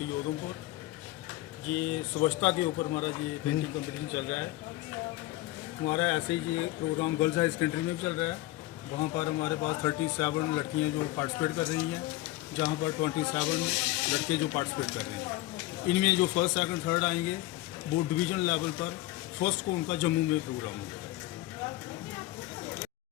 सी उधमपुर। ये स्वच्छता के ऊपर हमारा ये पेंटिंग कंपटीशन चल रहा है। हमारा ऐसे ही ये प्रोग्राम गर्ल्स हाई सेकेंडरी में भी चल रहा है। वहाँ पर हमारे पास 37 लड़कियाँ जो पार्टिसिपेट कर रही हैं, जहाँ पर 27 लड़के जो पार्टिसिपेट कर रहे हैं। इनमें जो फर्स्ट सेकंड थर्ड आएंगे वो डिवीज़न लेवल पर, फर्स्ट को उनका जम्मू में प्रोग्राम होगा।